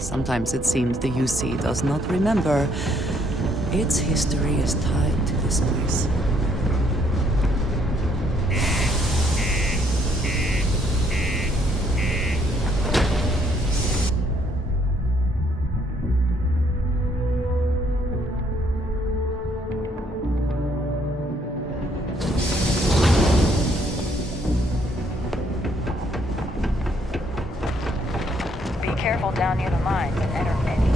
Sometimes it seems the UC does not remember. Its history is tied to this place. Careful down near the mines and enter any.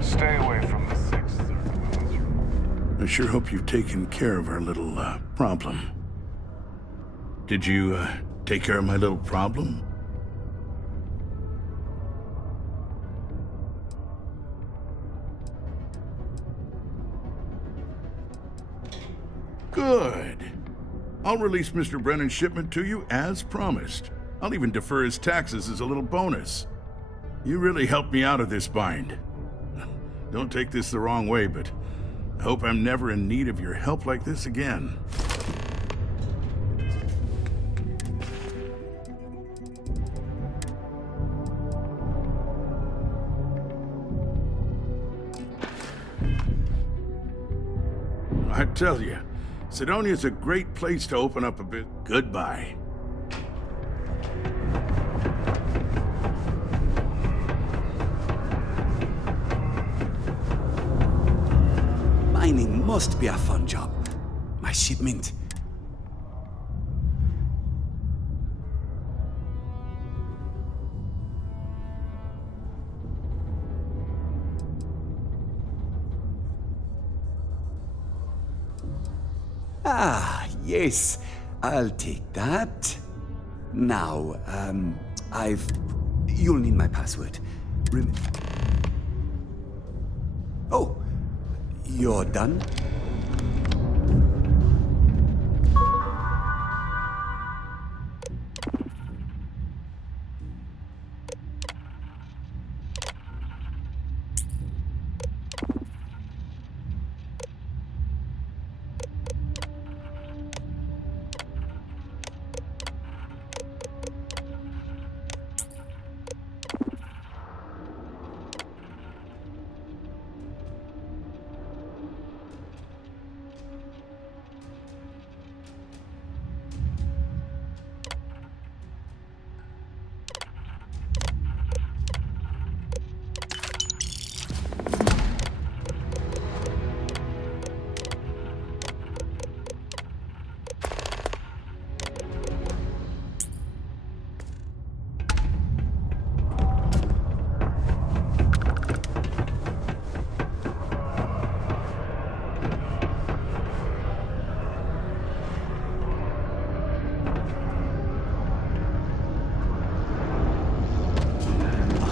Stay away from the 6th. I sure hope you've taken care of our little, problem. Did you, take care of my little problem? Good. I'll release Mr. Brennan's shipment to you as promised. I'll even defer his taxes as a little bonus. You really helped me out of this bind. Don't take this the wrong way, but I hope I'm never in need of your help like this again. I tell you, Sidonia's a great place to open up a bit. Goodbye. Mining must be a fun job. My shipment. Ah, yes. I'll take that. Now, you'll need my password. Oh, you're done?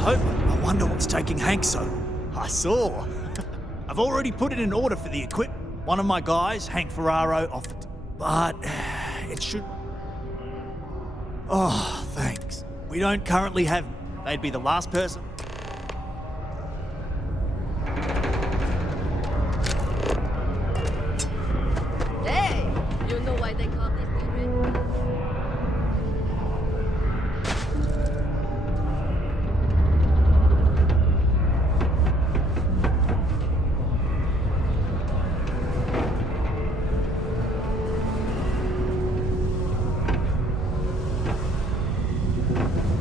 I wonder what's taking Hank so. I saw. I've already put in an order for the equipment. One of my guys, Hank Ferraro, offered. But it should. Oh, thanks. We don't currently have. They'd be the last person. Hey, you know why they call this thing red?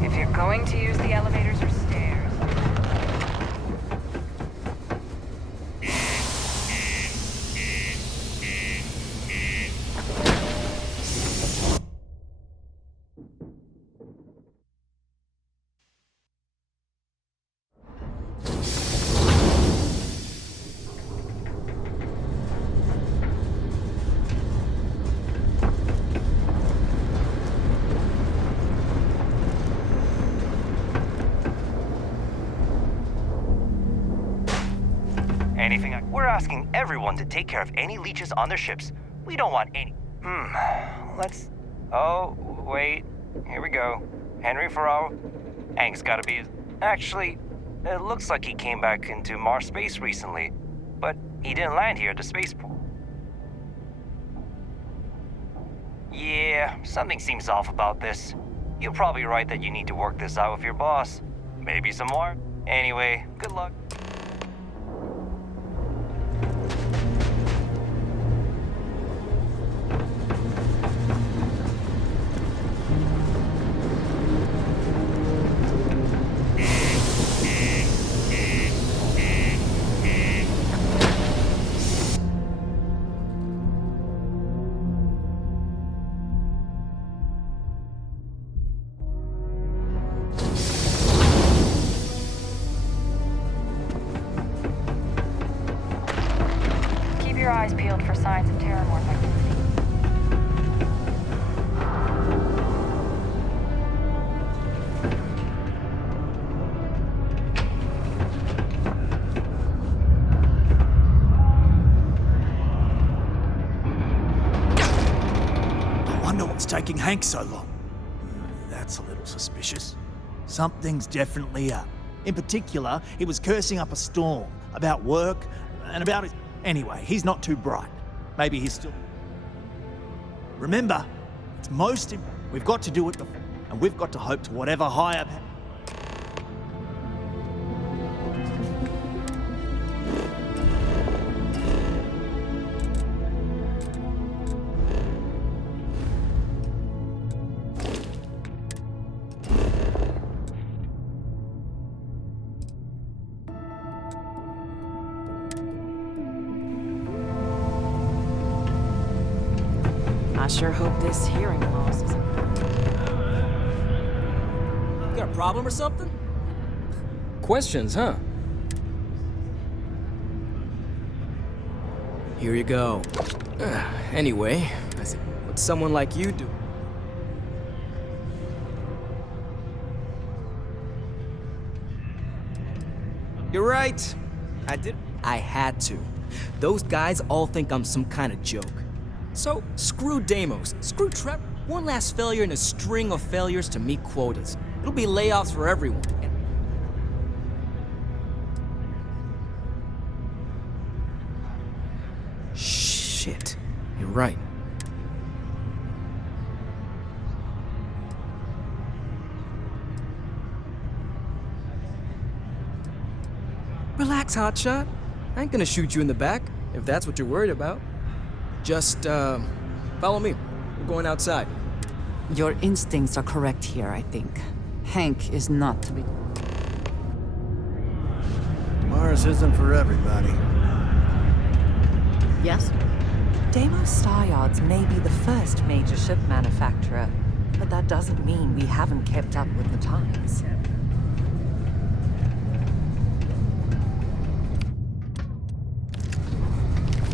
If you're going to use the elevators or stairs. We're asking everyone to take care of any leeches on their ships. We don't want any. Let's. Oh, wait. Here we go. Henry Farrell. Hank's gotta be. Actually, it looks like he came back into Mars space recently, but he didn't land here at the spaceport. Yeah, something seems off about this. You're probably right that you need to work this out with your boss. Maybe some more? Anyway, good luck. Keep your eyes peeled for signs of terramorph activity. I wonder what's taking Hank so long. That's a little suspicious. Something's definitely up. In particular, he was cursing up a storm about work and about his... Anyway, he's not too bright. Maybe he's still... Remember, it's most... We've got to do it before, and we've got to hope to whatever higher... I sure hope this hearing loss isn't... You got a problem or something? Questions, huh? Here you go. Anyway, I said, what's someone like you do? You're right. I had to. Those guys all think I'm some kind of joke. So, screw Deimos, screw Trevor. One last failure in a string of failures to meet quotas. It'll be layoffs for everyone. Shit, you're right. Relax, hotshot. I ain't gonna shoot you in the back, if that's what you're worried about. Just, follow me. We're going outside. Your instincts are correct here, I think. Hank is not to be... Mars isn't for everybody. Yes? Deimos Star Yards may be the first major ship manufacturer, but that doesn't mean we haven't kept up with the times.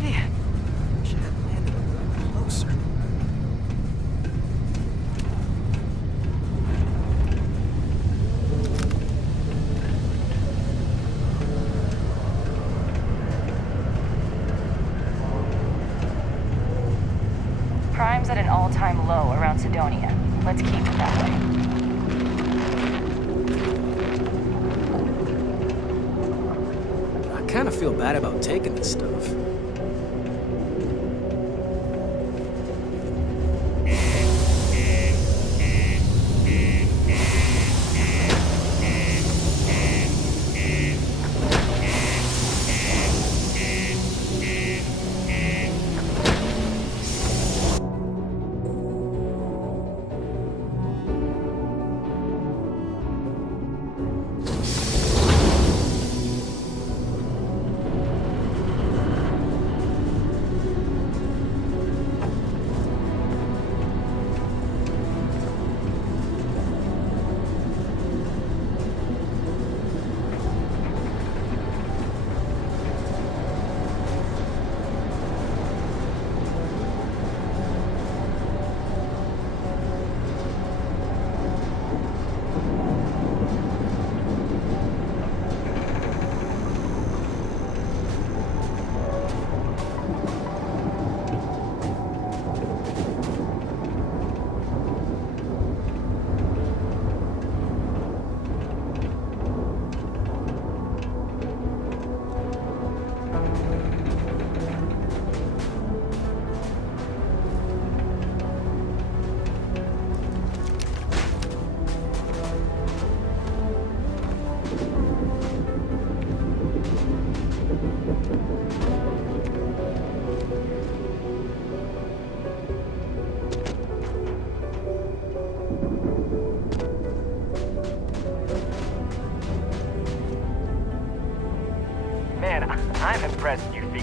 Man, should have landed a little closer. Prime's at an all-time low around Sidonia. Let's keep it that way. I kind of feel bad about taking this stuff.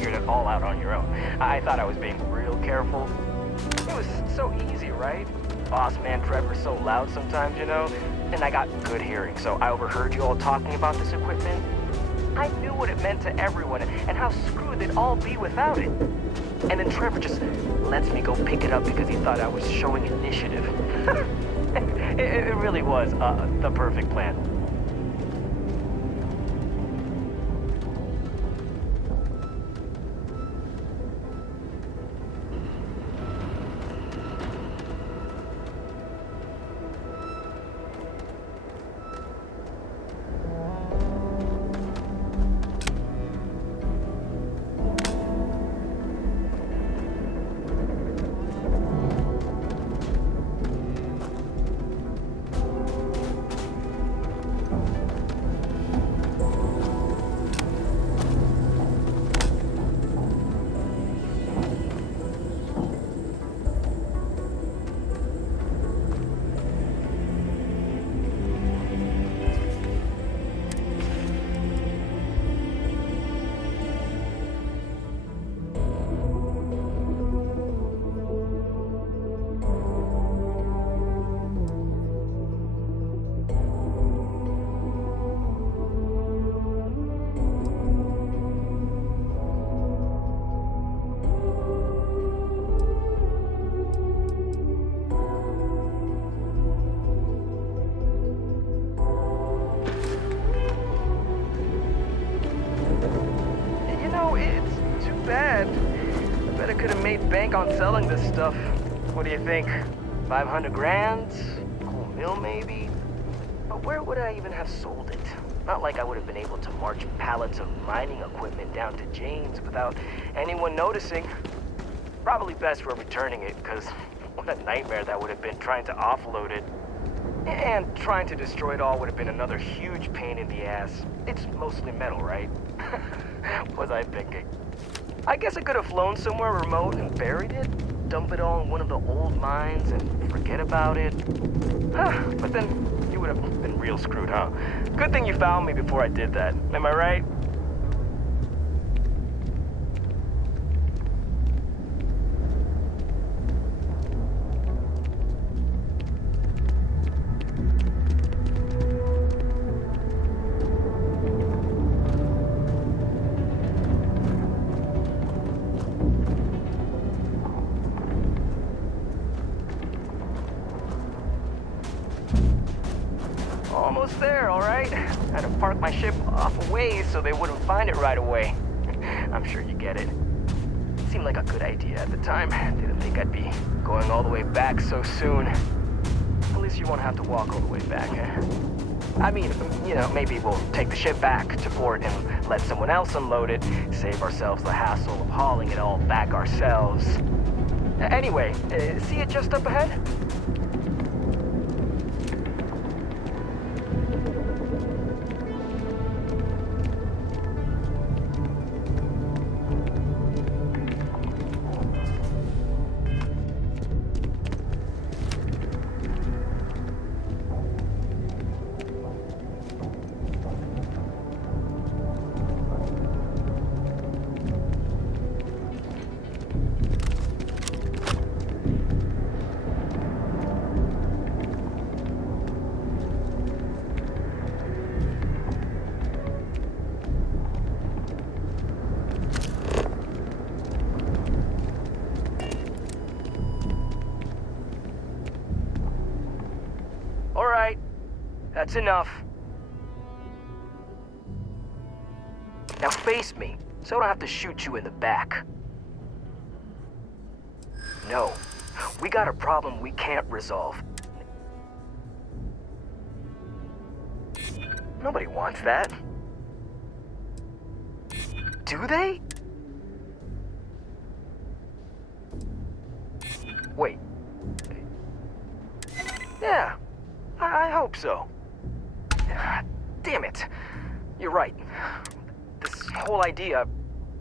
figured it all out on your own. I thought I was being real careful. It was so easy, right? Boss man Trevor's so loud sometimes, you know? And I got good hearing, so I overheard you all talking about this equipment. I knew what it meant to everyone and how screwed they'd all be without it. And then Trevor just lets me go pick it up because he thought I was showing initiative. It really was the perfect plan. Bad. I bet I could have made bank on selling this stuff. What do you think? 500 grand? Cool mill, maybe? But where would I even have sold it? Not like I would have been able to march pallets of mining equipment down to Jane's without anyone noticing. Probably best we're returning it, because what a nightmare that would have been trying to offload it. And trying to destroy it all would have been another huge pain in the ass. It's mostly metal, right? What was I thinking? I guess I could have flown somewhere remote and buried it, dump it all in one of the old mines and forget about it. But then you would have been real screwed, huh? Good thing you found me before I did that. Am I right? Almost there, all right? Had to park my ship off a ways so they wouldn't find it right away. I'm sure you get it. Seemed like a good idea at the time. Didn't think I'd be going all the way back so soon. At least you won't have to walk all the way back, huh? I mean, you know, maybe we'll take the ship back to port and let someone else unload it, save ourselves the hassle of hauling it all back ourselves. Anyway, see it just up ahead? All right, that's enough. Now face me, so I don't have to shoot you in the back. No, we got a problem we can't resolve. Nobody wants that. Do they? Wait. Yeah. I hope so. Damn it. You're right. This whole idea,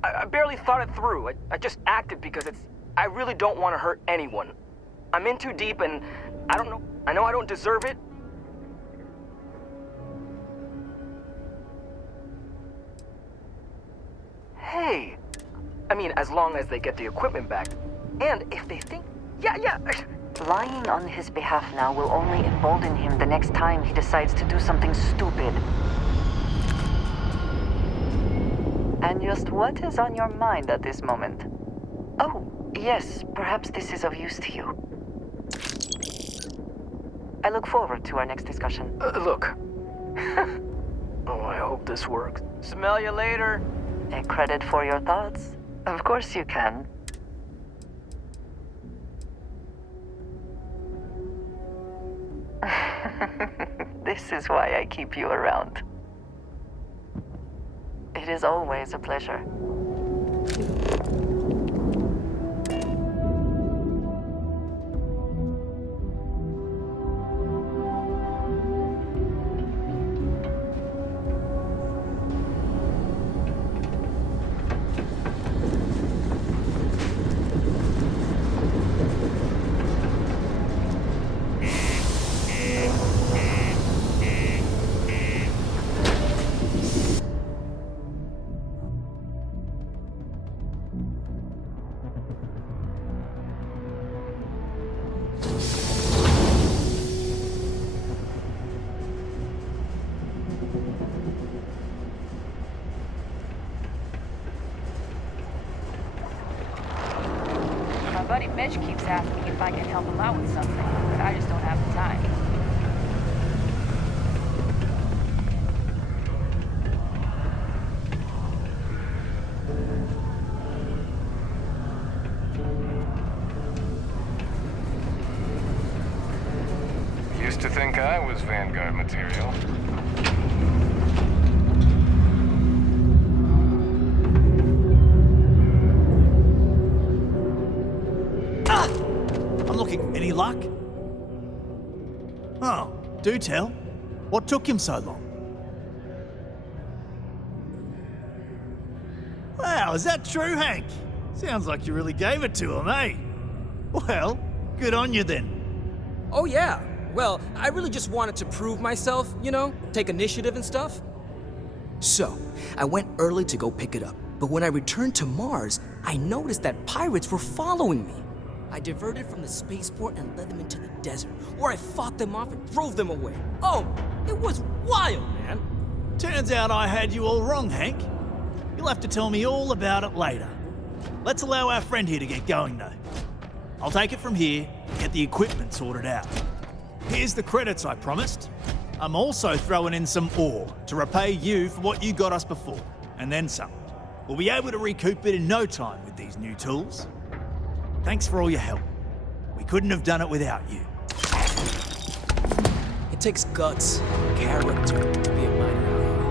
I barely thought it through. I just acted because I really don't want to hurt anyone. I'm in too deep and I don't know. I know I don't deserve it. Hey, I mean, as long as they get the equipment back. And if they think... Yeah. Lying on his behalf now will only embolden him the next time he decides to do something stupid. And just what is on your mind at this moment? Oh, yes, perhaps this is of use to you. I look forward to our next discussion. Look. Oh, I hope this works. Smell you later. A credit for your thoughts? Of course you can. This is why I keep you around. It is always a pleasure. My buddy Mitch keeps asking if I can help him out with something, but I just don't have the time. Used to think I was Vanguard material. I'm looking for any luck? Oh, do tell. What took him so long? Wow, is that true, Hank? Sounds like you really gave it to him, eh? Well, good on you then. Oh, yeah. Well, I really just wanted to prove myself, you know, take initiative and stuff. So, I went early to go pick it up. But when I returned to Mars, I noticed that pirates were following me. I diverted from the spaceport and led them into the desert, where I fought them off and drove them away. Oh, it was wild, man. Turns out I had you all wrong, Hank. You'll have to tell me all about it later. Let's allow our friend here to get going, though. I'll take it from here and get the equipment sorted out. Here's the credits I promised. I'm also throwing in some ore to repay you for what you got us before, and then some. We'll be able to recoup it in no time with these new tools. Thanks for all your help. We couldn't have done it without you. It takes guts, character to be a miner out here.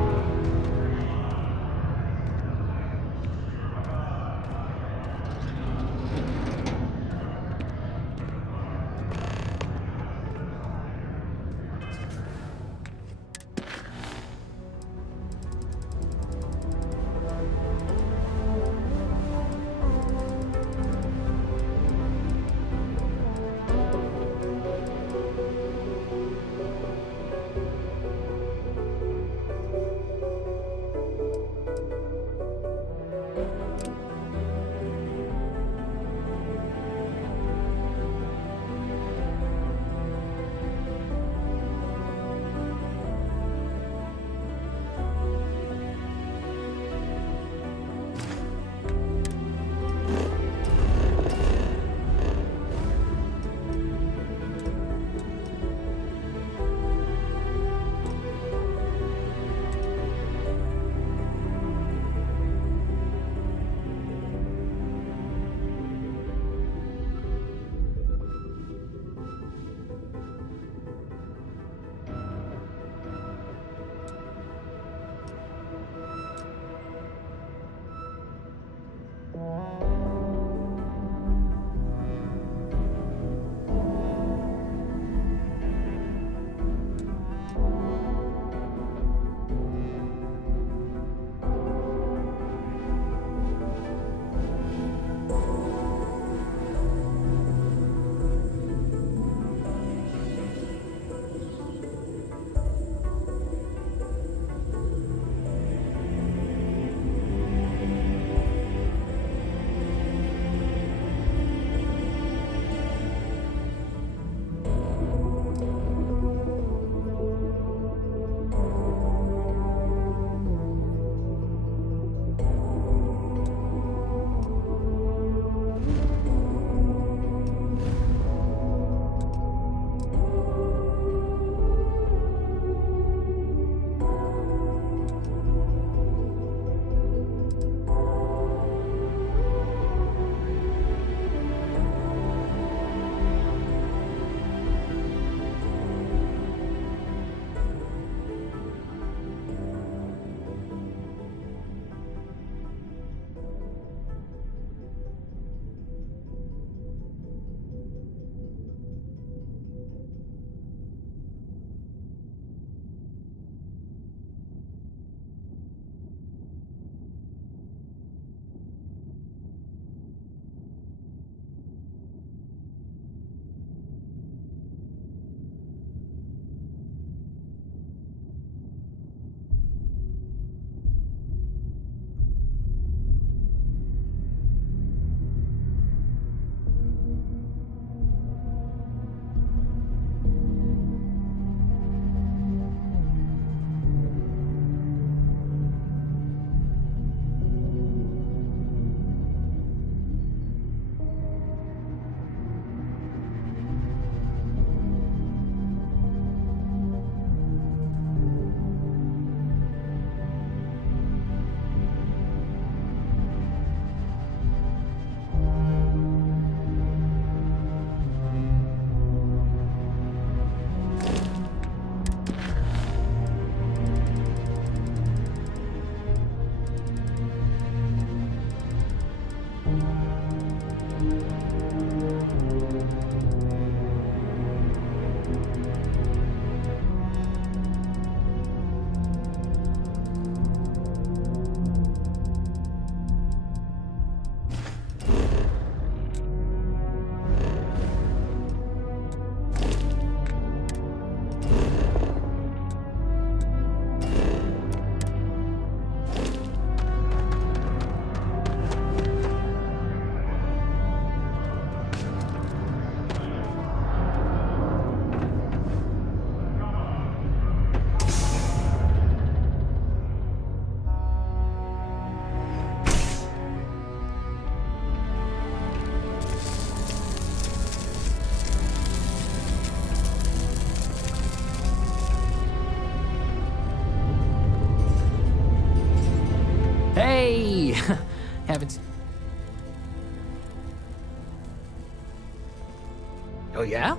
Oh yeah?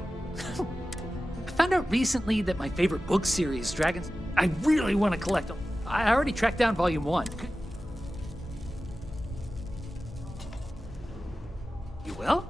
I found out recently that my favorite book series, Dragons, I really want to collect them. I already tracked down volume 1. You will?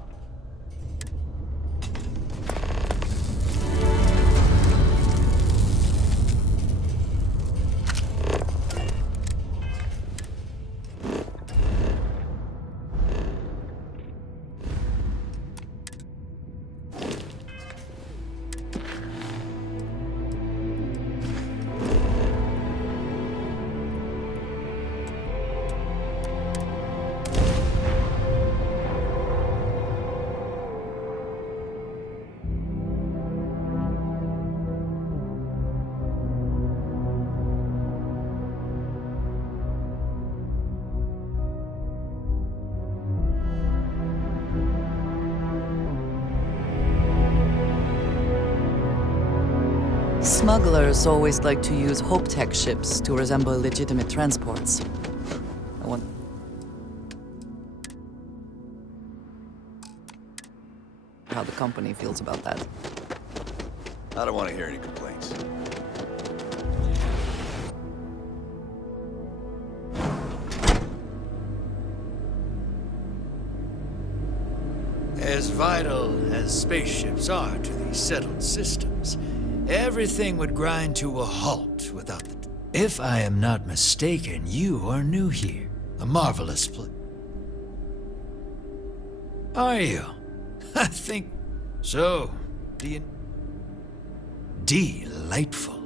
Smugglers always like to use Hope Tech ships to resemble legitimate transports. I want... how the company feels about that. I don't want to hear any complaints. As vital as spaceships are to these settled systems, everything would grind to a halt without the... If I am not mistaken, you are new here. A marvelous place. Are you? I think so. Delightful.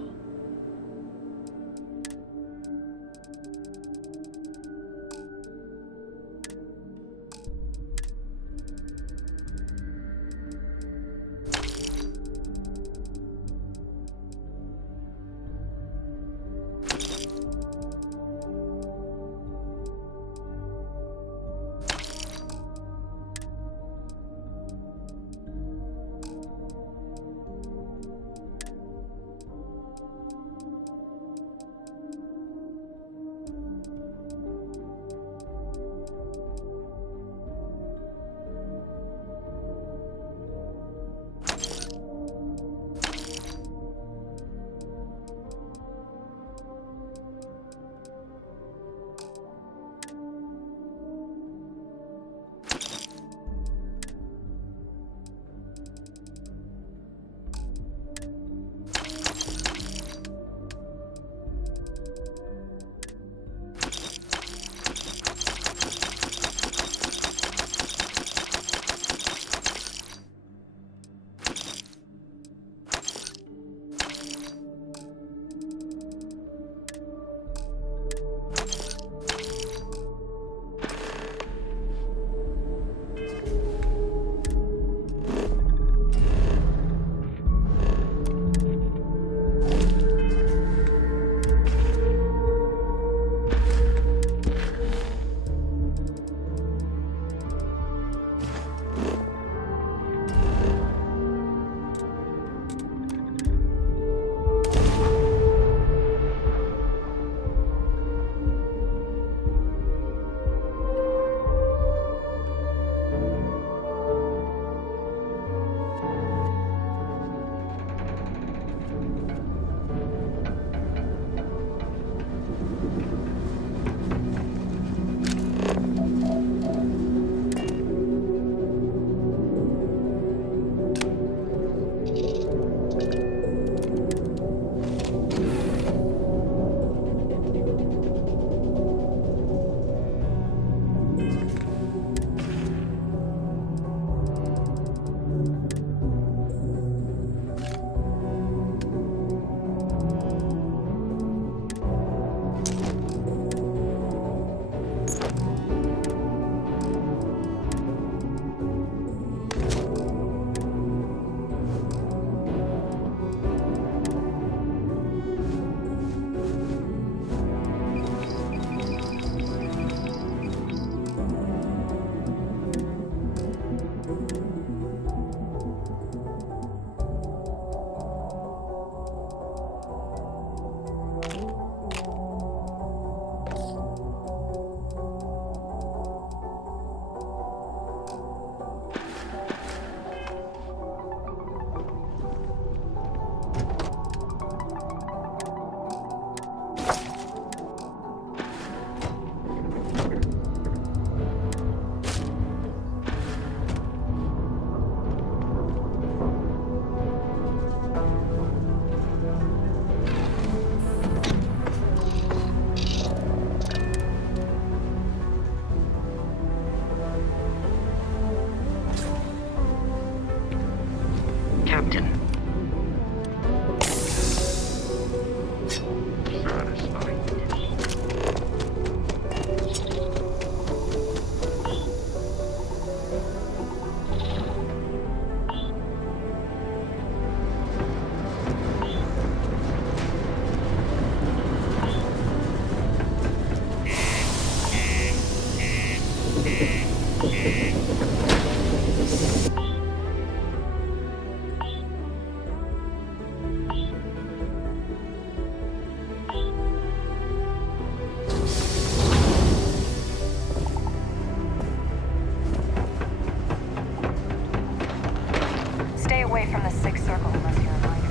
away from the Sixth Circle unless you're invited.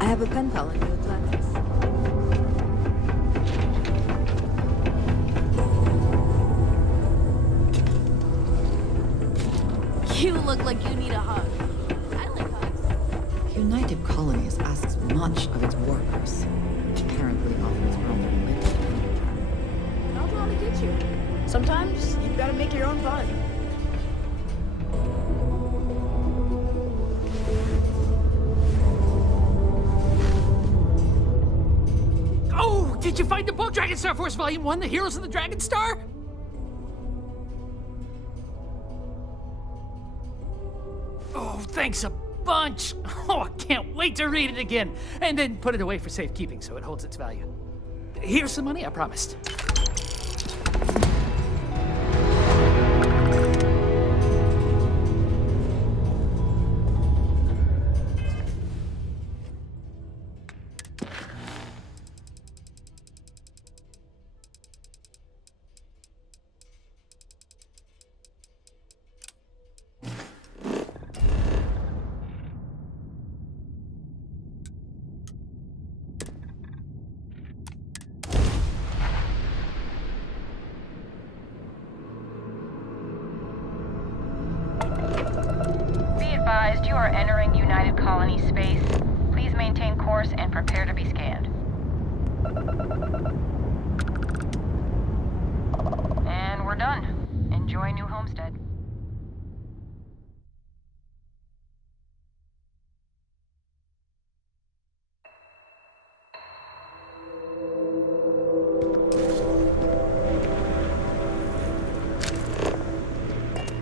I have a pen pal in New Atlantis. You look like you need a hug. I like hugs. United Colonies asks much of its workers. Apparently offers rather limited. Not want to get you. Sometimes you've got to make your own fun. Oh, did you find the book, Dragon Star Force Volume 1, The Heroes of the Dragon Star? Oh, thanks a bunch. Oh, I can't wait to read it again. And then put it away for safekeeping so it holds its value. Here's some money I promised. Be advised, you are entering United Colony space. Please maintain course and prepare to be scanned. And we're done. Enjoy New Homestead.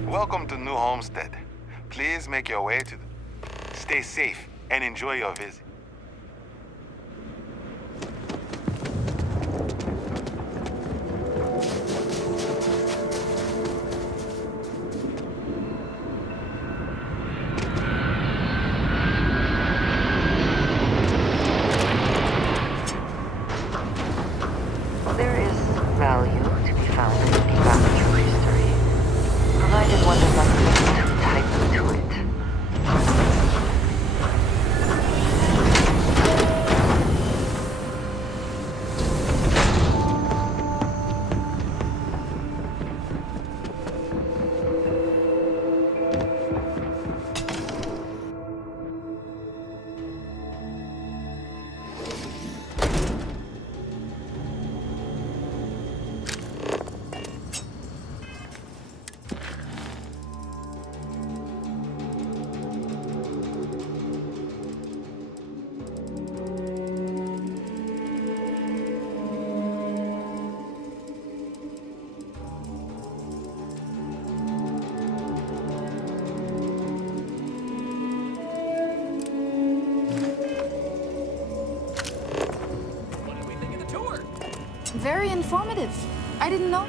Welcome to New Homestead. Please make your way to the... Stay safe and enjoy your visit. There is value to be found in looking back at your history, provided one does not cling too tightly to it. Very informative. I didn't know.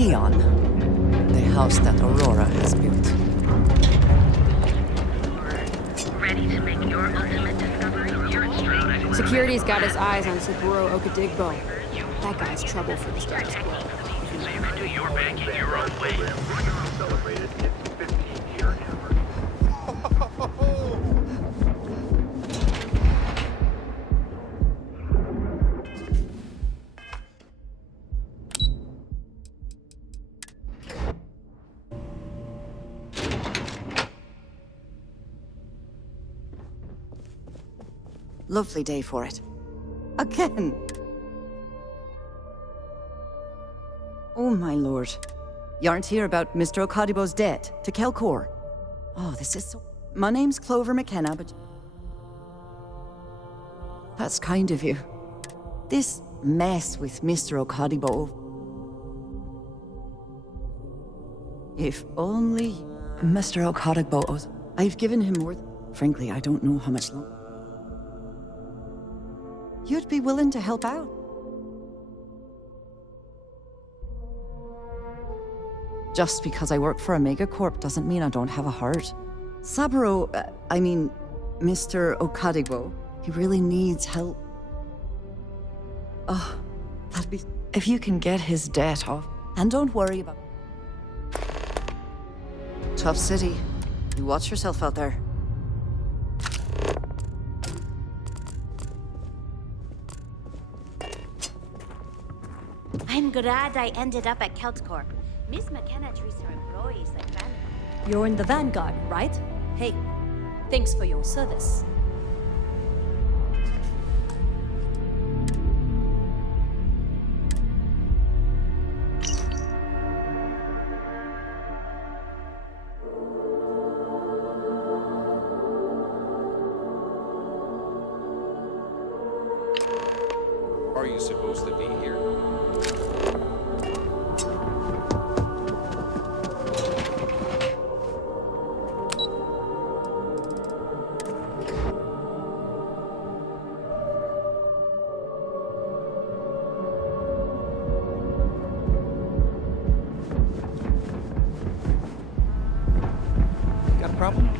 Neon, the house that Aurora has built. Ready to make your ultimate discovery? You're straight. Security's got his eyes on Saburo Okadigbo. That guy's trouble for the status quo. So you can do your banking your own way. Lovely day for it. Again. Oh, my lord. You aren't here about Mr. Okadibo's debt to Kelcor. Oh, this is so... My name's Clover McKenna, but... That's kind of you. This mess with Mr. Okadibo... If only... Mr. Okadibo... I've given him more... Frankly, I don't know how much longer. You'd be willing to help out. Just because I work for a megacorp doesn't mean I don't have a heart. Saburo, Mr. Okadigbo, he really needs help. Oh, that'd be... If you can get his debt off. And don't worry about... Tough city. You watch yourself out there. I'm glad I ended up at Keltcorp. Miss McKenna treats her employees like family. You're in the Vanguard, right? Hey, thanks for your service. Are you supposed to be here? Got a problem?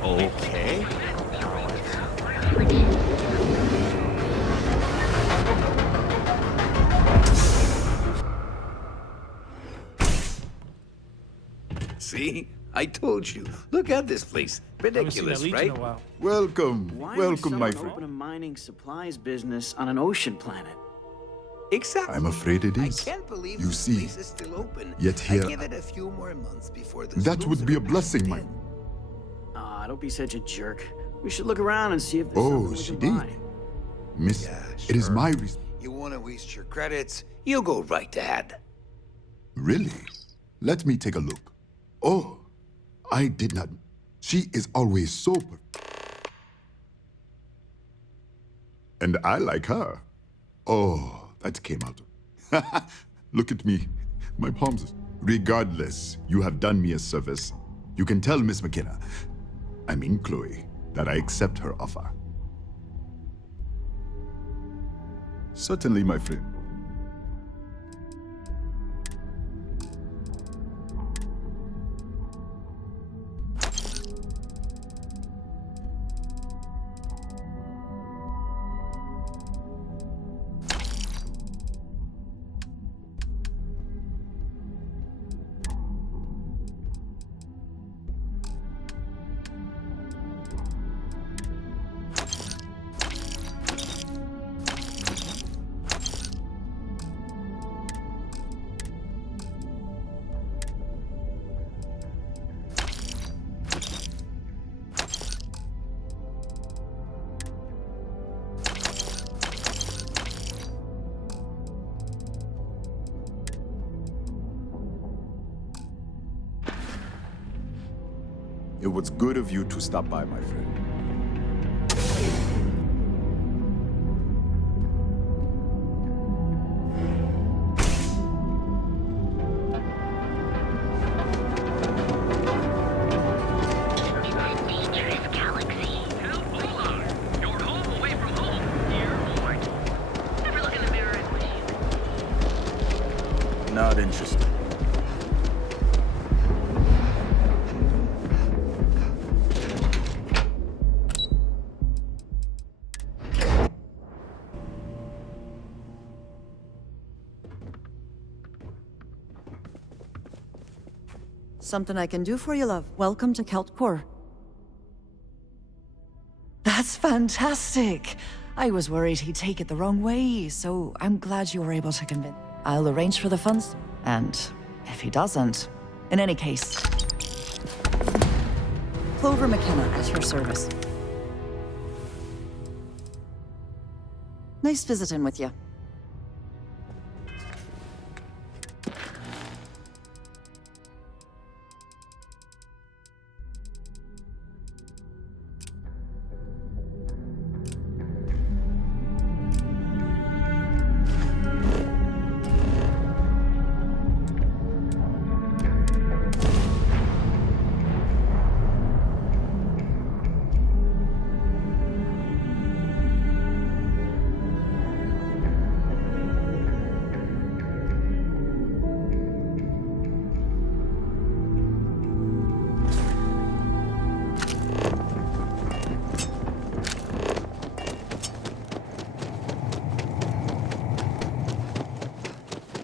Okay. See? I told you. Look at this place. Ridiculous, right? Welcome. Why Welcome, would my someone friend. open a mining supplies business on an ocean planet? Exactly. I'm afraid it I is. can't believe You this see, place is still open. yet I here- give it a few more months before the That would be a blessing, my... Ah, don't be such a jerk. We should look around and see if there's Oh, something we she can did. buy. Miss, Yeah, it is sure. my... You want to waste your credits? You go right ahead. Really? Let me take a look. Oh, I did not... She is always so... And I like her. Oh, that came out. Look at me. My palms. Regardless, you have done me a service. You can tell Miss McKenna, Chloe, that I accept her offer. Certainly, my friend. It was good of you to stop by, my friend. Dangerous galaxy. Not interested. Something I can do for you, love. Welcome to Keltcore. That's fantastic! I was worried he'd take it the wrong way, so I'm glad you were able to convince. I'll arrange for the funds, and if he doesn't... In any case... Clover McKenna at your service. Nice visiting with you.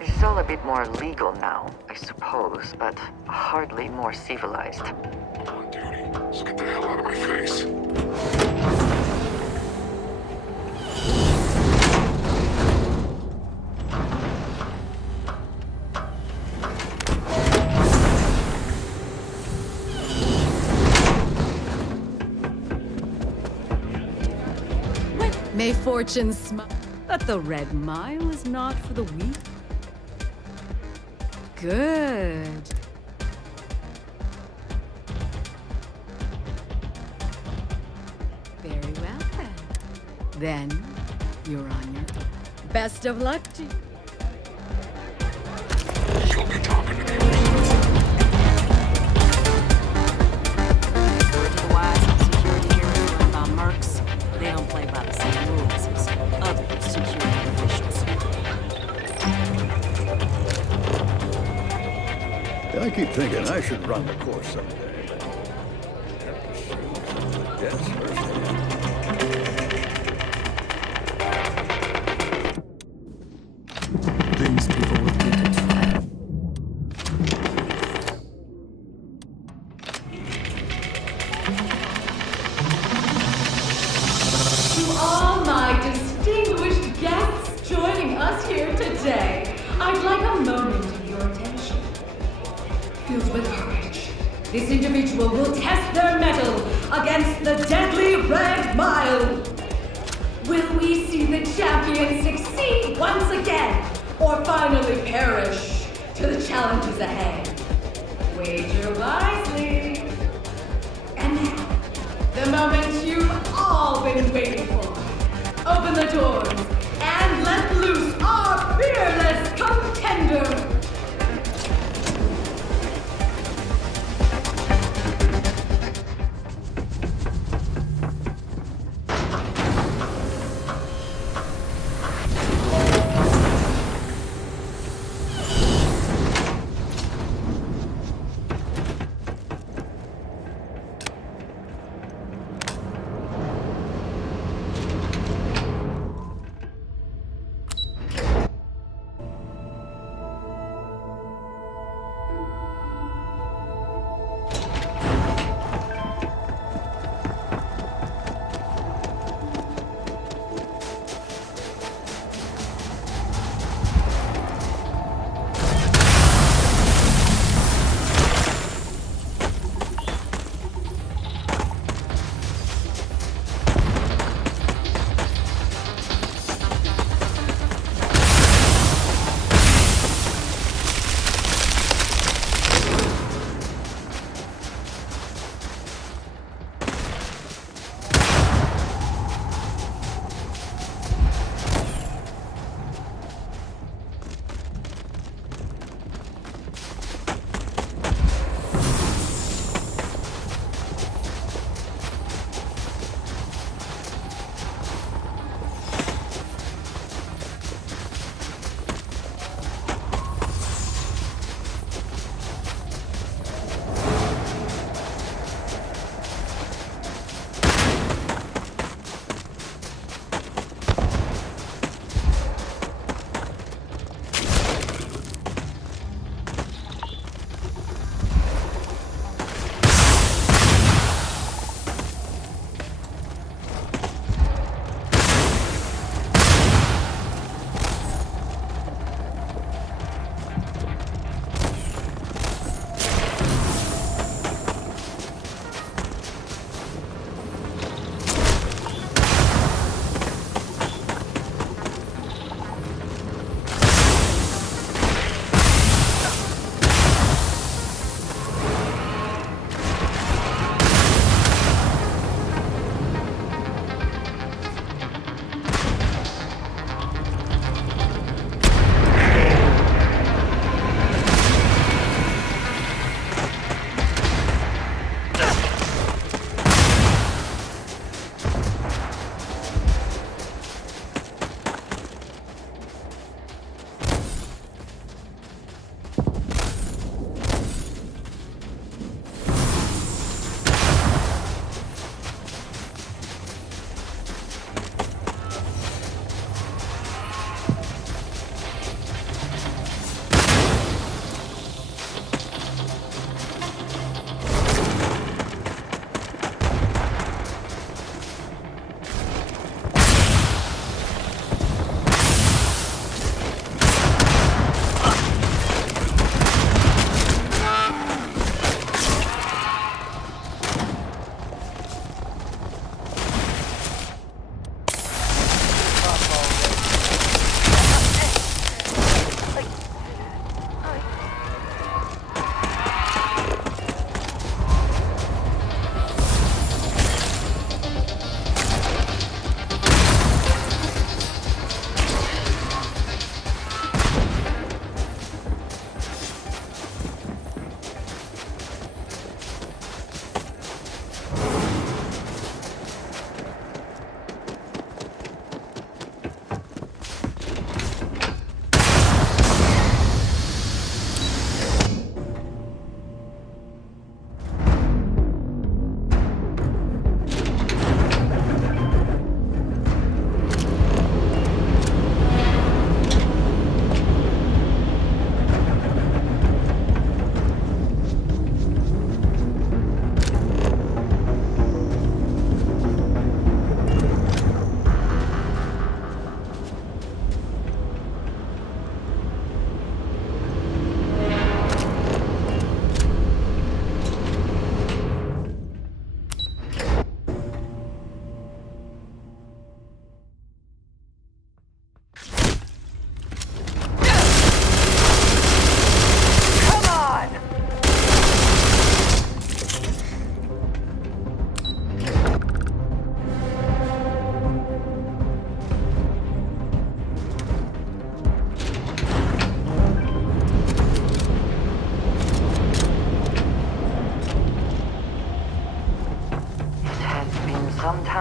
It's all a bit more legal now, I suppose, but hardly more civilized. On duty. So get the hell out of my face. May fortune smile. But the Red Mile is not for the weak. Good. Very well, then. Then, you're on your own. Best of luck to you. You'll be talking to me. Word to the wise, security here is run by mercs. They don't play by the same rules as other security officials. I keep thinking I should run the course someday, but have the shoes and the desk firsthand. Brings people with me to trial. To all my distinguished guests joining us here today, I'd like a moment of your attention. Filled with courage, this individual will test their mettle against the deadly Red Mile. Will we see the champion succeed once again, or finally perish to the challenges ahead? Wager wisely. And now, the moment you've all been waiting for. Open the doors and let loose our fearless contender.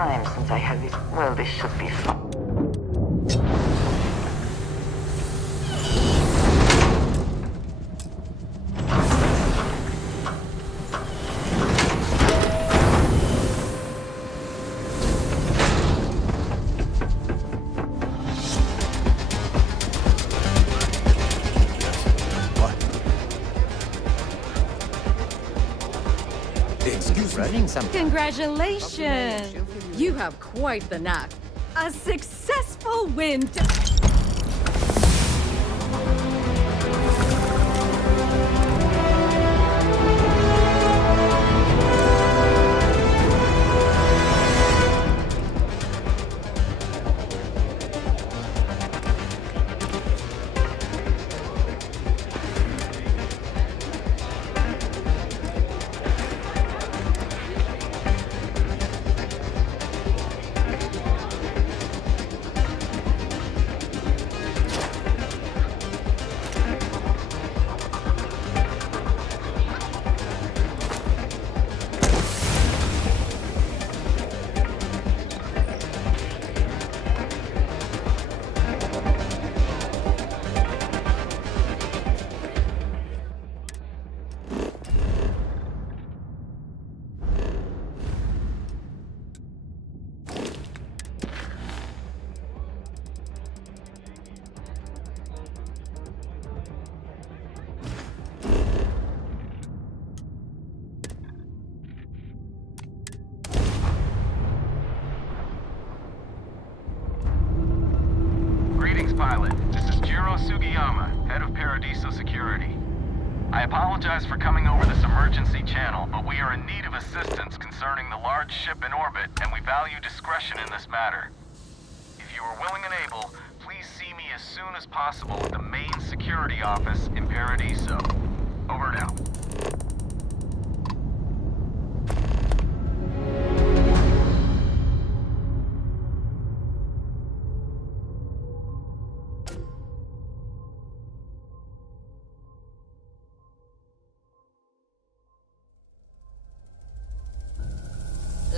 time since I had this. Well, this should be fun. Congratulations! You have quite the knack. A successful win. Pilot. This is Jiro Sugiyama, head of Paradiso Security. I apologize for coming over this emergency channel, but we are in need of assistance concerning the large ship in orbit, and we value discretion in this matter. If you are willing and able, please see me as soon as possible at the main security office in Paradiso. Over and out.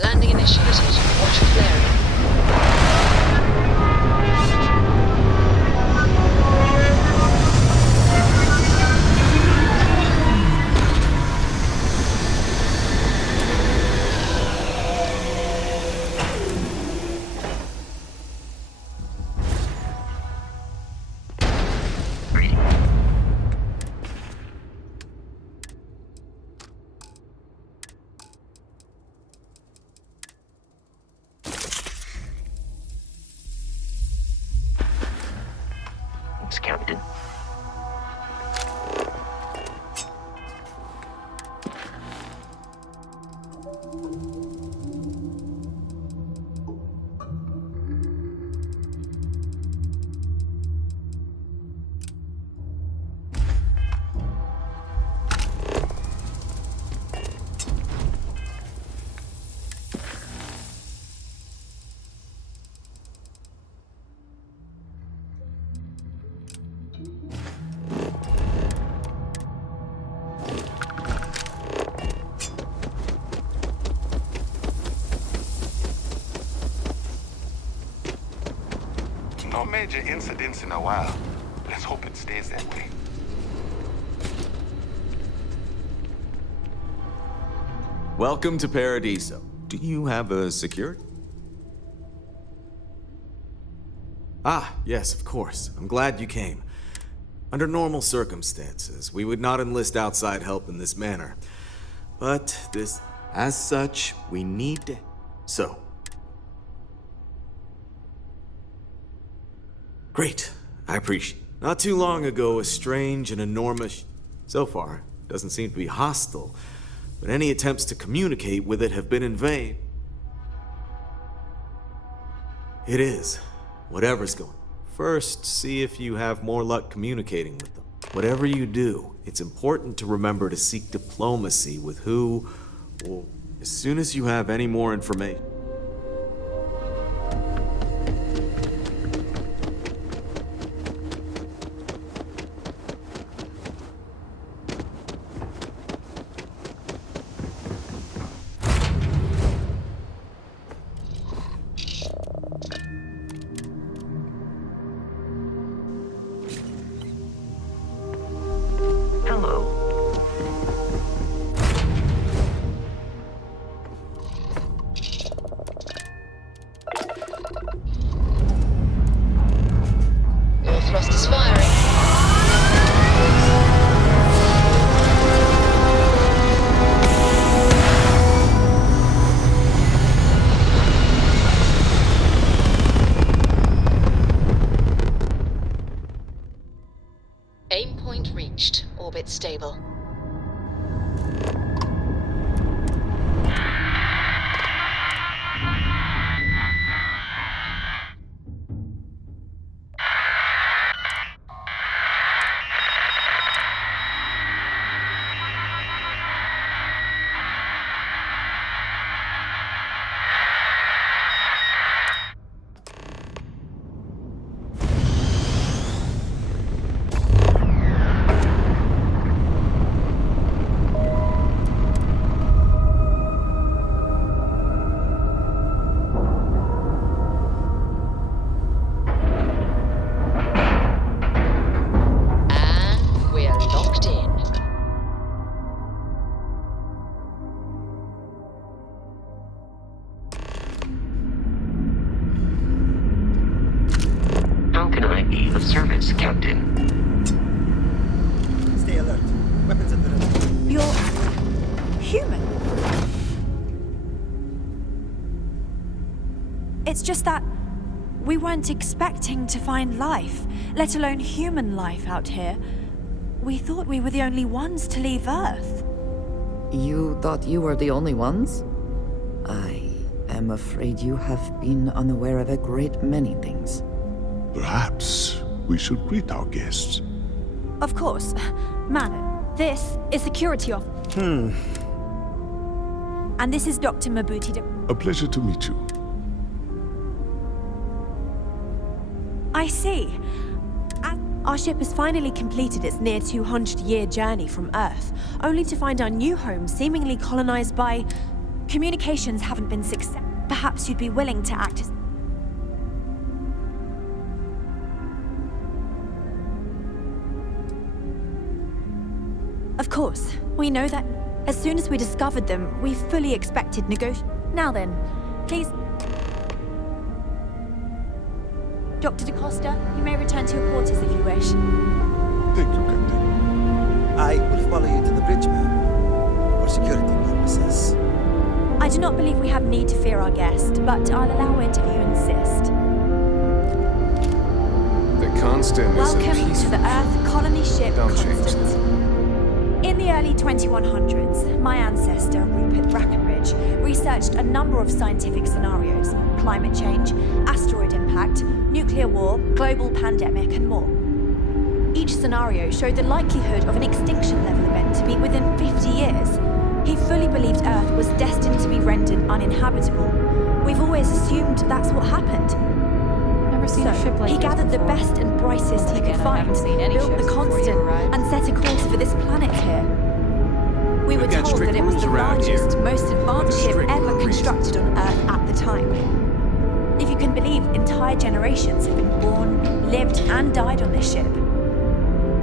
Landing initiated. Watch for flaring. Captain. No major incidents in a while. Let's hope it stays that way. Welcome to Paradiso. Do you have a security? Ah, yes, of course. I'm glad you came. Under normal circumstances, we would not enlist outside help in this manner. But this... As such, we need... So. Great. I appreciate it. Not too long ago, a strange and enormous... So far, doesn't seem to be hostile, but any attempts to communicate with it have been in vain. It is. Whatever's going. First, see if you have more luck communicating with them. Whatever you do, it's important to remember to seek diplomacy with who, or as soon as you have any more information. Aim point reached. Orbit stable. Of service, Captain. Stay alert. Weapons at the ready. You're human. It's just that we weren't expecting to find life, let alone human life out here. We thought we were the only ones to leave Earth. You thought you were the only ones? I am afraid you have been unaware of a great many things. Perhaps we should greet our guests. Of course. Man, this is security off. And this is Dr. Mabuti. A pleasure to meet you. I see. Our ship has finally completed its near 200-year journey from Earth, only to find our new home seemingly colonized by... Communications haven't been successful. Perhaps you'd be willing to act as... Of course, we know that as soon as we discovered them, we fully expected Now then, please... Dr. DaCosta, you may return to your quarters if you wish. Thank you, Captain. I will follow you to the bridge, ma'am, for security purposes. I do not believe we have need to fear our guest, but I'll allow it if you insist. The Constant is a Welcome peaceful... to the Earth colony ship Don't change Constant. In the early 2100s, my ancestor, Rupert Brackenridge, researched a number of scientific scenarios: climate change, asteroid impact, nuclear war, global pandemic, and more. Each scenario showed the likelihood of an extinction-level event to be within 50 years. He fully believed Earth was destined to be rendered uninhabitable. We've always assumed that's what happened. Never seen a ship like he this gathered before. the best and brightest he could Again, I find, haven't seen any built the ships before you Constant, arrived. and set a course for this planet here. We were We've got told strict that it was rules the around here. largest, most advanced ship strict ever for a reason. constructed on Earth at the time. If you can believe, entire generations have been born, lived, and died on this ship.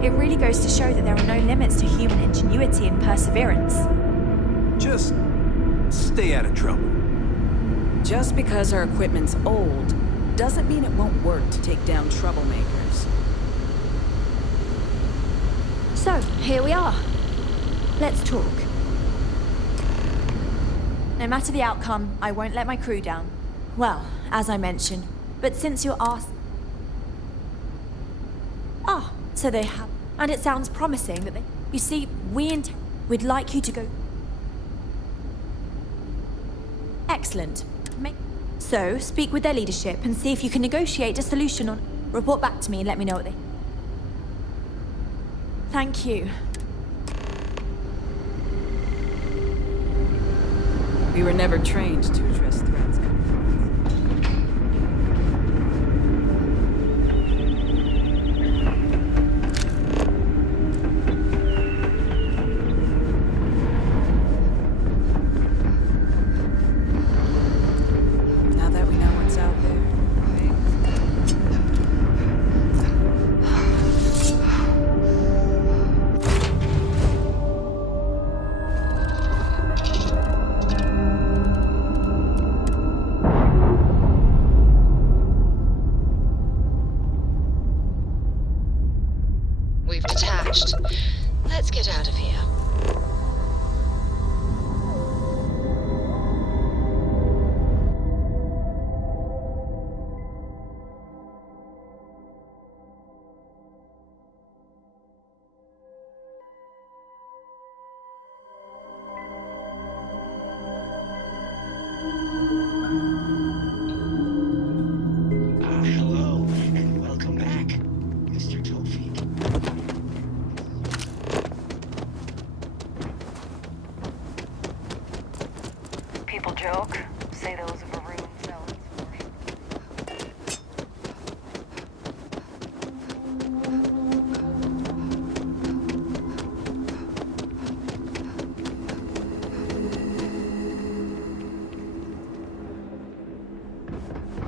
It really goes to show that there are no limits to human ingenuity and perseverance. Just stay out of trouble. Just because our equipment's old doesn't mean it won't work to take down troublemakers. So, here we are. Let's talk. No matter the outcome, I won't let my crew down. Well, as I mentioned, but since you're asked... Ah, so they have... And it sounds promising that they... You see, we'd like you to go... Excellent. So, speak with their leadership and see if you can negotiate a solution on... Report back to me and let me know what they... Thank you. We were never trained to address threats. Now that we know what's out there, We've detached. Let's get out of here. People joke, say those of a room cells.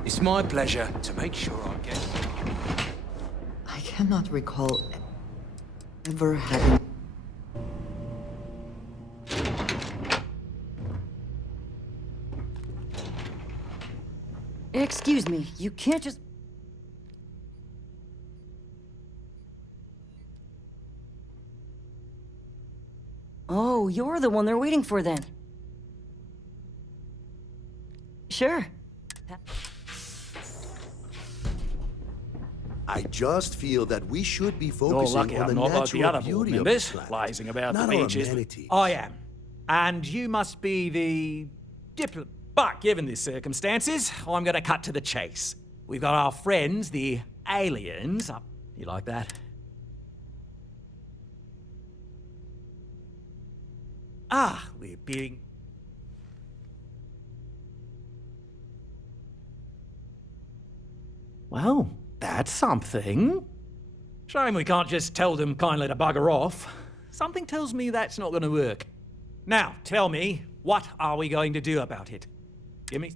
It's my pleasure to make sure I get... I cannot recall ever having... Excuse me, you can't just... Oh, you're the one they're waiting for then. Sure. I just feel that we should be You're focusing lucky on I'm the not like the natural other board beauty of members, the planet, blazing about not the our beaches. amenities. I am. And you must be the diplomat. But given the circumstances, I'm going to cut to the chase. We've got our friends, the aliens. You like that? Ah, we're being... Well, that's something. Shame we can't just tell them kindly to bugger off. Something tells me that's not going to work. Now, tell me, what are we going to do about it? Give me...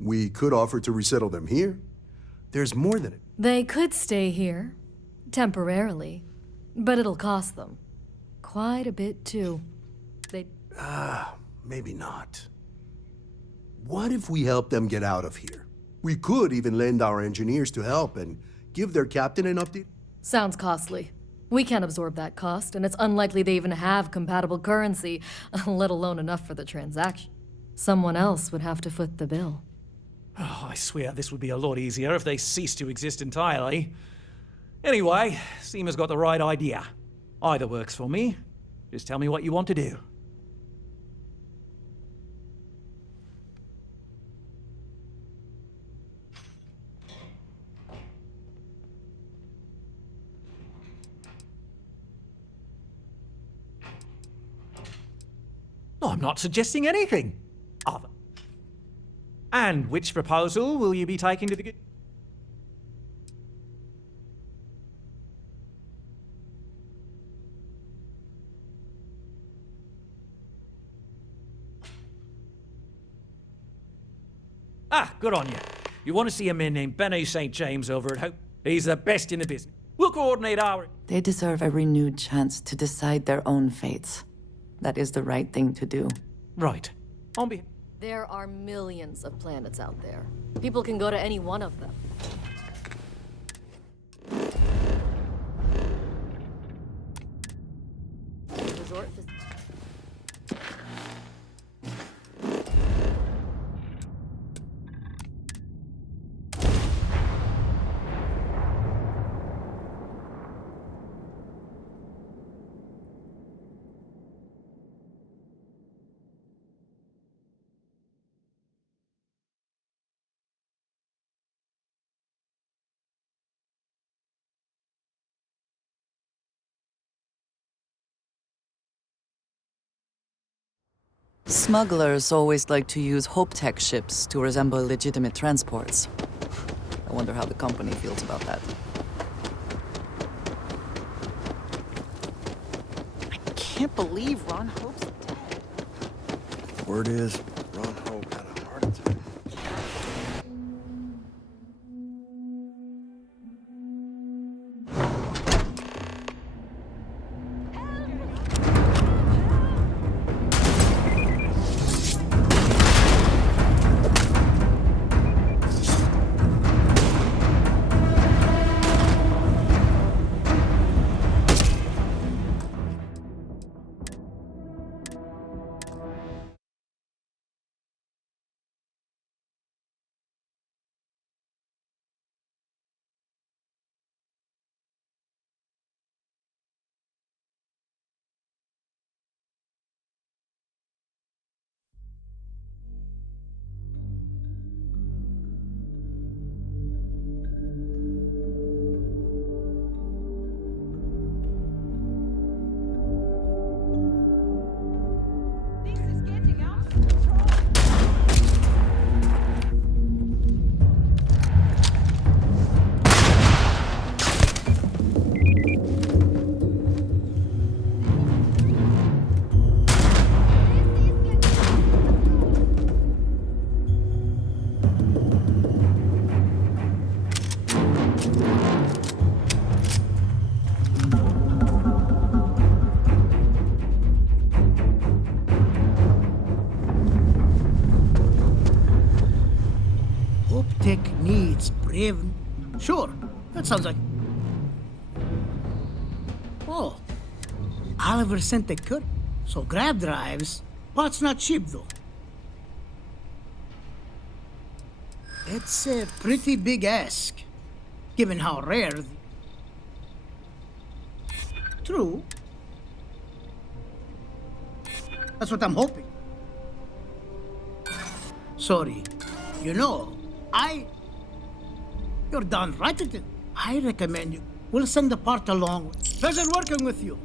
We could offer to resettle them here. There's more than it. They could stay here, temporarily, but it'll cost them. Quite a bit, too. Maybe not. What if we help them get out of here? We could even lend our engineers to help and give their captain an update. Sounds costly. We can't absorb that cost, and it's unlikely they even have compatible currency, let alone enough for the transaction. Someone else would have to foot the bill. Oh, I swear this would be a lot easier if they ceased to exist entirely. Anyway, Seema's got the right idea. Either works for me. Just tell me what you want to do. I'm not suggesting anything. Other. And which proposal will you be taking to the... Ah, good on you. You want to see a man named Benny St. James over at Hope? He's the best in the business. We'll coordinate our... They deserve a renewed chance to decide their own fates. That is the right thing to do. Right. On behalf... There are millions of planets out there. People can go to any one of them. Resort Smugglers always like to use Hope Tech ships to resemble legitimate transports. I wonder how the company feels about that. I can't believe Ron Hope's dead. Word is, Ron Hope had a heart attack. even. Sure, that sounds like... Oh, Oliver sent a courier. So grab drives, parts not cheap though. It's a pretty big ask, given how rare True. That's what I'm hoping. Sorry. You know, You're done right at it. I recommend you. We'll send the part along. Pleasure working with you.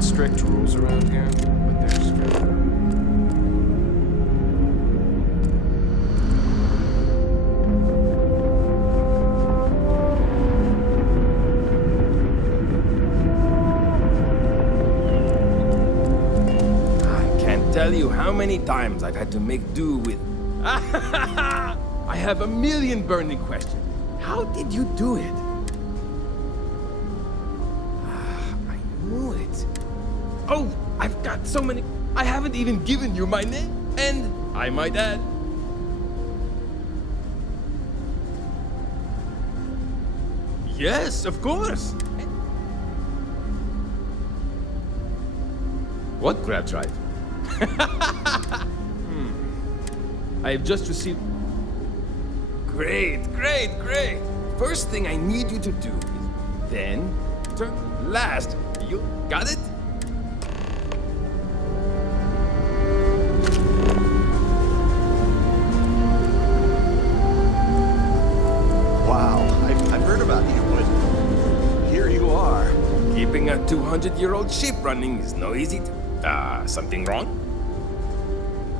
Strict rules around here, but they're strict. I can't tell you how many times I've had to make do with... I have a million burning questions. How did you do it? I knew it. Oh, I've got so many... I haven't even given you my name. And, I might add... Yes, of course. What grab drive? I have just received... Great. First thing I need you to do is... Then, turn last. You got it? Keeping a 200-year-old ship running is no easy something wrong?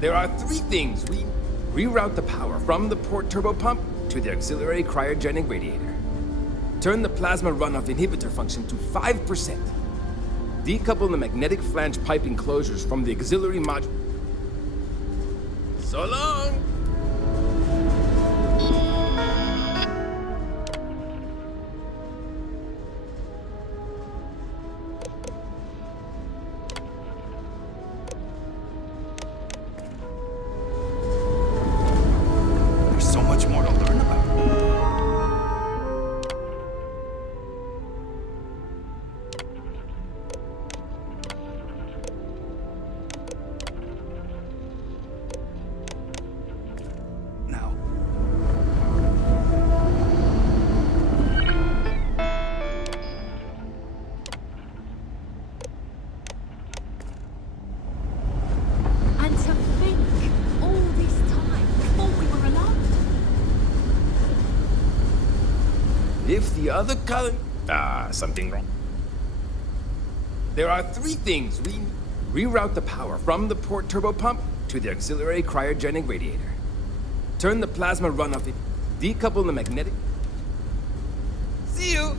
There are three things we reroute the power from the port turbo pump to the auxiliary cryogenic radiator. Turn the plasma runoff inhibitor function to 5%. Decouple the magnetic flange pipe enclosures from the auxiliary module. So long! If the other color... something wrong. There are three things we reroute the power from the port turbo pump to the auxiliary cryogenic radiator. Turn the plasma runoff in. Decouple the magnetic... See you!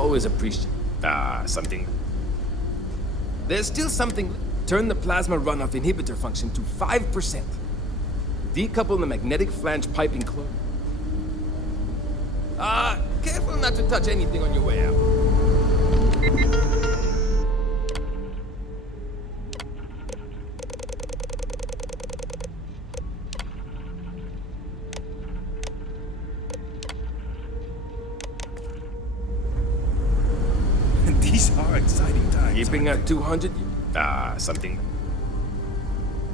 always appreciate. Something. There's still something. Turn the plasma runoff inhibitor function to 5%. Decouple the magnetic flange piping close. Careful not to touch anything on your way out. These are exciting times. Keeping at 200. Something.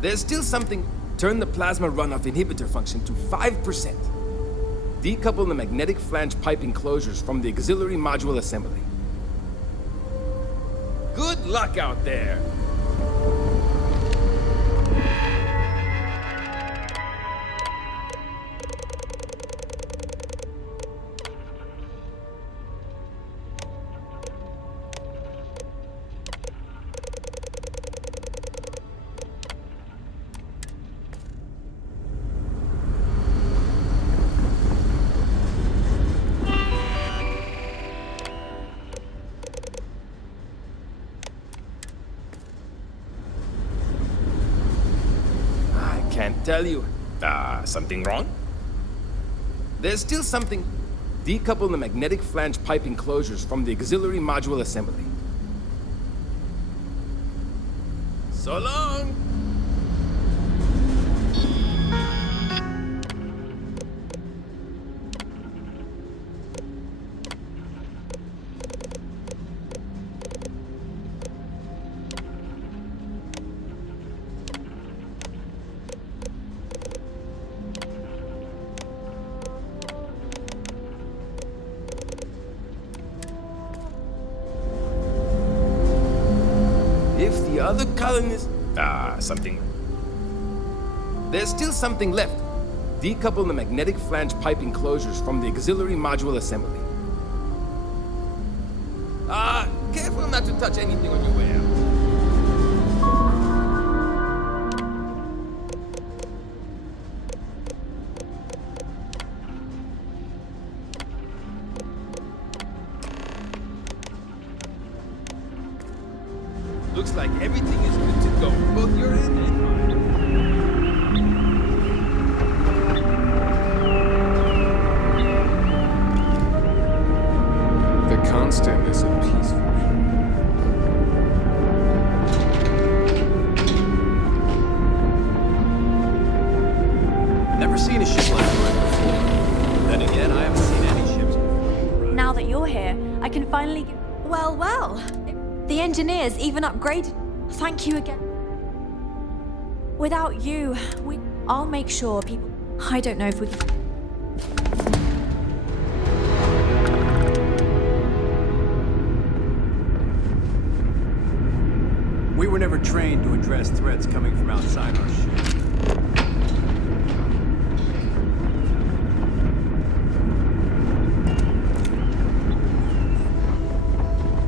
There's still something. Turn the plasma runoff inhibitor function to 5%. Decouple the magnetic flange piping closures from the auxiliary module assembly. Good luck out there! Can't tell you. Something wrong? There's still something. Decouple the magnetic flange piping closures from the auxiliary module assembly. So long! If the other colonists... something. There's still something left. Decouple the magnetic flange piping closures from the auxiliary module assembly. Careful not to touch anything on your way out. Looks like everything is good to go, both your end and mine. The Constant is a peaceful. Never seen a ship like mine before. Then again, I haven't seen any ships before. Now that you're here, I can finally give... Well, well. The engineers even upgraded. Thank you again. Without you, I'll make sure people... I don't know if we can... We were never trained to address threats coming from outside our ship.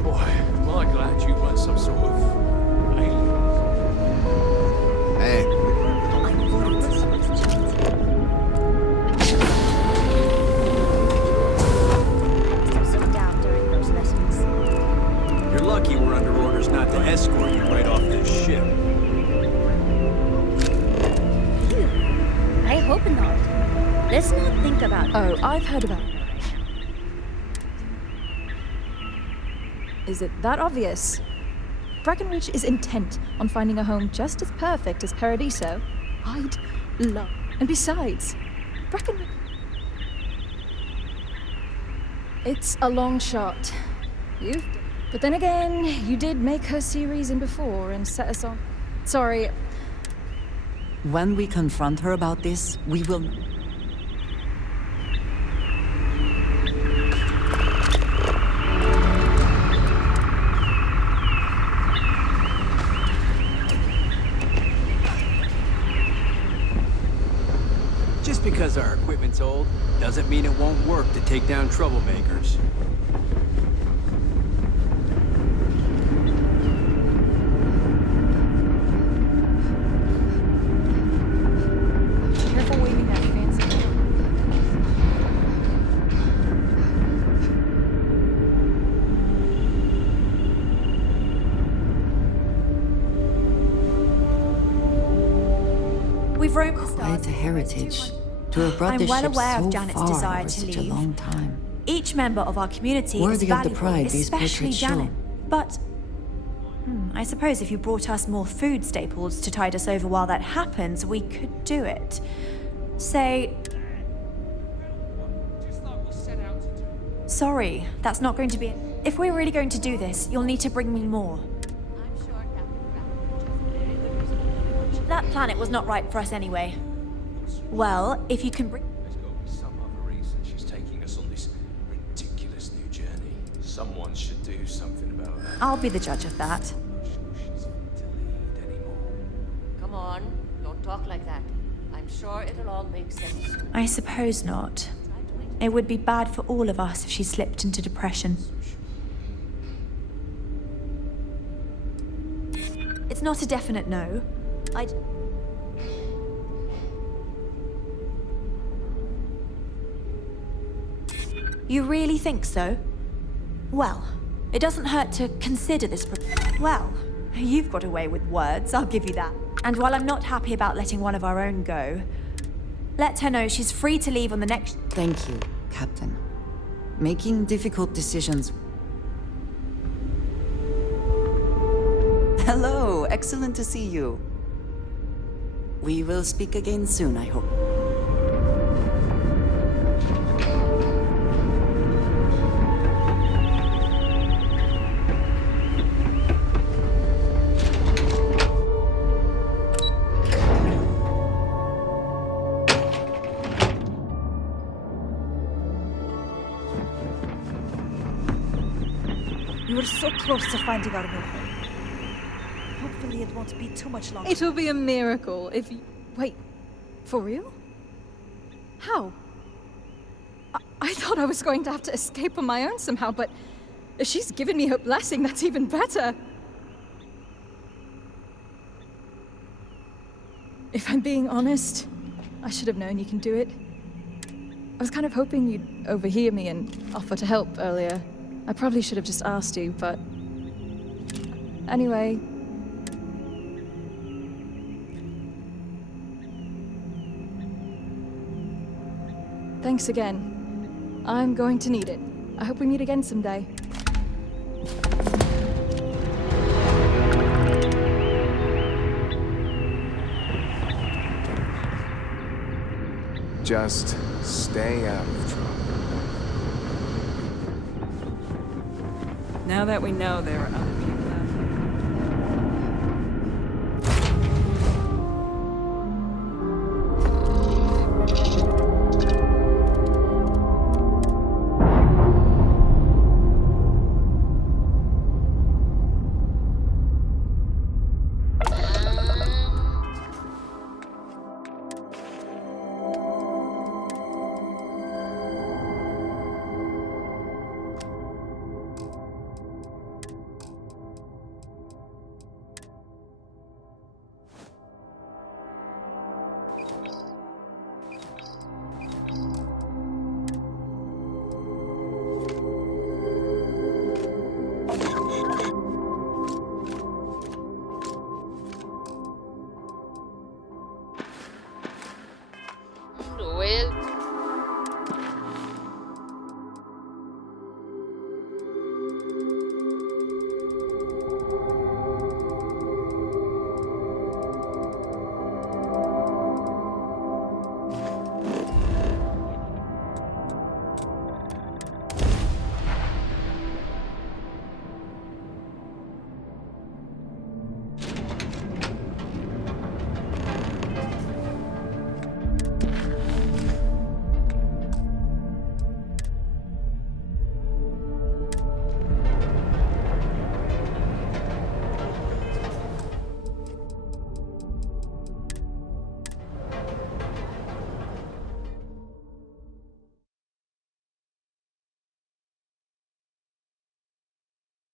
Boy, am I glad you run some sort of alien. Hey. Sit down during those lessons. You're lucky we're under orders not to escort you right off this ship. I hope not. Let's not think about... Oh, I've heard about it. Is it that obvious? Breckenridge is intent on finding a home just as perfect as Paradiso. I'd love... And besides, Breckenridge... It's a long shot. You've... But then again, you did make her see reason before and set us on... Sorry. When we confront her about this, we will... Just because our equipment's old, doesn't mean it won't work to take down troublemakers. Careful waving that fancy... quite a heritage to have brought I'm this well ship aware so of Janet's far desire over to such a leave. long time. Each member of our community is Worthy of the valuable, pride these especially portraits show. Janet. But I suppose if you brought us more food staples to tide us over while that happens, we could do it. Say... Sorry, that's not going to be... If we're really going to do this, you'll need to bring me more. That planet was not right for us anyway. Well, if you can bring... There's got to be some other reason she's taking us on this ridiculous new journey. Someone should do something about that. I'll be the judge of that. Come on, don't talk like that. I'm sure it'll all make sense. I suppose not. It would be bad for all of us if she slipped into depression. It's not a definite no. You really think so? Well, it doesn't hurt to consider this. Well, you've got away with words, I'll give you that. And while I'm not happy about letting one of our own go, let her know she's free to leave on the next... Thank you, Captain. Making difficult decisions. Hello, excellent to see you. We will speak again soon, I hope. You were so close to finding our new home. Hopefully it won't be too much longer. It'll be a miracle if you... Wait, for real? How? I thought I was going to have to escape on my own somehow, but if she's given me her blessing, that's even better. If I'm being honest, I should have known you can do it. I was kind of hoping you'd overhear me and offer to help earlier. I probably should have just asked you, but... Anyway... Thanks again. I'm going to need it. I hope we meet again someday. Just stay out of trouble. Now that we know there are other